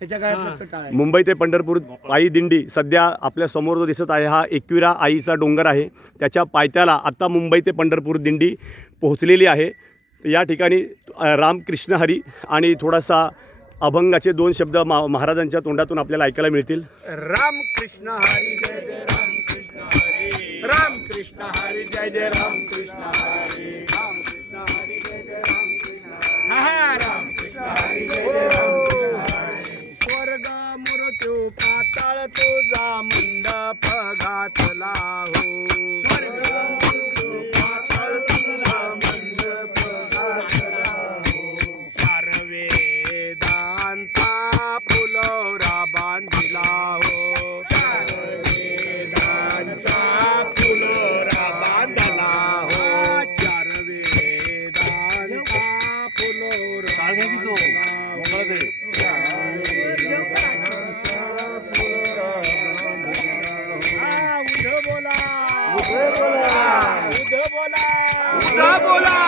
त्याच्या काळात काय आहे? मुंबई ते पंढरपूर पायी दिंडी सध्या आपल्या समोर जो दिसत आहे हा एकविरा आईचा डोंगर आहे. त्याच्या पायथ्याला आता मुंबई ते पंढरपूर दिंडी पोहोचलेली आहे. या ठिकाणी रामकृष्ण हरी आणि थोडासा अभंगाचे 2 शब्द महाराजांच्या तोंडातून आपल्याला ऐकायला मिळतील. रामकृष्ण हरी जय जय रामकृष्ण हरी, रामकृष्ण हरी जय जय रामकृष्ण हरी, रामकृष्ण हरी जय जय रामकृष्ण हरी, हा रामकृष्ण हरी जय जय रामकृष्ण हरी. स्वर्ग मृत्यू पाताळ तुझा मंडप घातला हो, स्वर्ग मृत्यू पाताळ तुझा मंडप घातला हो. चार वेदांचा फुलोरा बांधिला हो, चार वेदांचा फुलोरा बांधला हो, चार वेदांचा फुलोरा बांधला हो. उध बोला, उध बोला, उध बोला, उध बोला.